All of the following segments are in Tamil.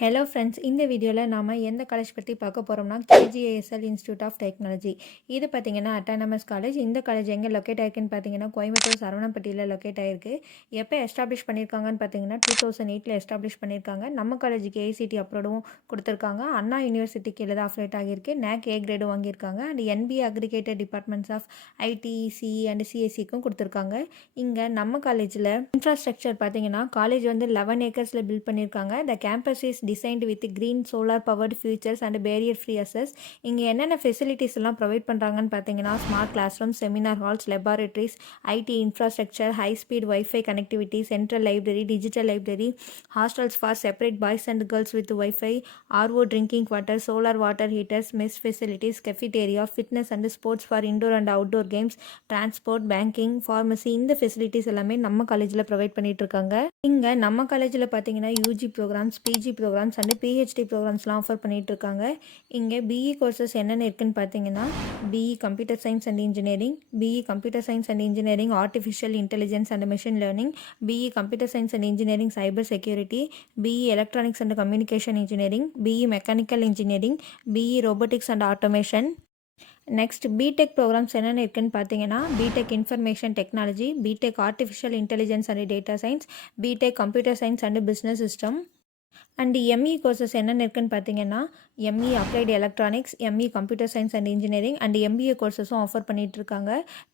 ஹலோ ஃப்ரெண்ட்ஸ், இந்த வீடியோவில் நாம் எந்த காலேஜ் பற்றி பார்க்க போகிறோம்னா கேஜிஐஎஸ்எல் இன்ஸ்டியூட் ஆஃப் டெக்னாலஜி. இது பார்த்திங்கன்னா அட்டானமஸ் காலேஜ். இந்த காலேஜ் எங்கே லொக்கேட் ஆகிருக்குன்னு பார்த்தீங்கன்னா கோயம்புத்தூர் சரவணப்பட்டியில் லொக்கேட் ஆகிருக்கு. எப்போ எஸ்டாப்ளிஷ் பண்ணியிருக்காங்கன்னு பார்த்தீங்கன்னா 2008 எஸ்டாப்ளிஷ் பண்ணியிருக்காங்க. நம்ம காலேஜுக்கு ஏசிடி அப்ரோடும் கொடுத்துருக்காங்க. அண்ணா யூனிவர்சிட்டி கீழே தான் அஃபிலேட் ஆகியிருக்கு. நேக் ஏ கிரேடும் வாங்கியிருக்காங்க. And NBA accredited departments of IT, CE and சிஎஸ்சிக்கும் கொடுத்துருக்காங்க. இங்கே நம்ம காலேஜில் இன்ஃப்ராஸ்ட்ரக்சர் பார்த்தீங்கன்னா காலேஜ் வந்து 11 ஏக்கர்ஸில் பில்ட் பண்ணியிருக்காங்க. த campus is designed with green solar powered features and barrier free access. இங்கே என்னென்ன ஃபெசிலிட்டிஸ் எல்லாம் ப்ரொவைட் பண்ணுறாங்கன்னு பார்த்தீங்கன்னா smart classroom, seminar halls, laboratories, IT infrastructure, high speed wifi connectivity, central library, digital library, hostels for separate boys and girls with wifi, RO drinking water, solar water heaters, mess facilities, cafeteria, fitness and sports for indoor and outdoor games, transport, banking, pharmacy, இந்த ஃபெசிலிட்டிஸ் எல்லாமே நம்ம காலேஜில் ப்ரொவைட் பண்ணிட்டு இருக்காங்க. இங்கே நம்ம காலேஜில் பார்த்தீங்கன்னா UG programmes, PG programmes and PhD ப்ரோக்ராம்ஸ்லாம் ஆஃபர் பண்ணிட்டு இருக்காங்க. இங்கே பிஇ கோர்சஸ் என்னென்ன இருக்குன்னு பார்த்தீங்கன்னா BE computer science and engineering, BE computer science and engineering artificial intelligence and machine learning, BE computer science and engineering cyber security, BE electronics and communication engineering, BE mechanical engineering, BE robotics and automation. Next BTech programmes என்னென்ன இருக்குன்னு பார்த்தீங்கன்னா BTech information technology, BTech artificial intelligence and data science, BTech computer science and business system. And ME courses என்னென்ன இருக்குன்னு பார்த்தீங்கன்னா ME applied electronics, ME computer science and engineering and MBA கோர்சஸும் ஆஃபர் பண்ணிட்டு இருக்காங்க.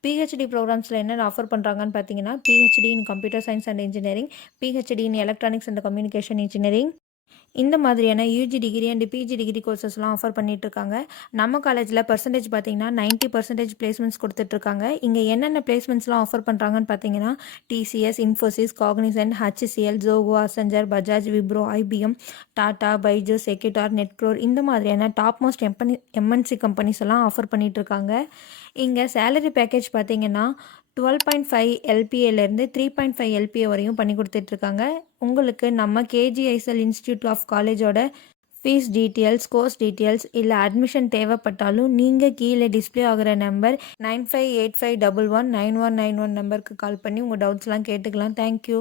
பிஹெச்டி ப்ரோக்ராம்ஸில் என்னென்ன ஆஃபர் பண்ணுறாங்கன்னு பார்த்தீங்கன்னா PhD in computer science and engineering, PhD in electronics and communication engineering, இந்த மாதிரியான UG degree and PG degree கோர்சஸ்லாம் ஆஃபர் பண்ணிட்டு இருக்காங்க. நம்ம காலேஜில் பர்சன்டேஜ் பார்த்தீங்கன்னா 90% பிளேஸ்மெண்ட்ஸ் கொடுத்துட்ருக்காங்க. இங்கே என்னென்ன பிளேஸ்மெண்ட்ஸ்லாம் ஆஃபர் பண்ணுறாங்கன்னு பார்த்தீங்கன்னா TCS, Infosys, Cognizant, HCL, Zoho, Accenture, Bajaj, Wipro, IBM, Tata, Byju's, செக்யூட்டார், நெட்க்ரோர், இந்த மாதிரியான டாப் மோஸ்ட் எம்என்சி கம்பெனிஸ் எல்லாம் ஆஃபர் பண்ணிட்டு இருக்காங்க. இங்கே சேலரி பேக்கேஜ் பார்த்தீங்கன்னா 12.5 எல்பிஏலேருந்து 3.5 எல்பிஏ வரையும் பண்ணி கொடுத்துட்ருக்காங்க. உங்களுக்கு நம்ம கேஜிஐஎஸ்எல் இன்ஸ்டியூட் ஆஃப் காலேஜோட ஃபீஸ் டீட்டெயில்ஸ், கோர்ஸ் டீட்டெயில்ஸ் இல்லை அட்மிஷன் தேவைப்பட்டாலும் நீங்கள் கீழே டிஸ்பிளே ஆகிற நம்பர் 9585119191 நம்பருக்கு கால் பண்ணி உங்கள் டவுட்ஸ்லாம் கேட்டுக்கலாம். தேங்க்யூ.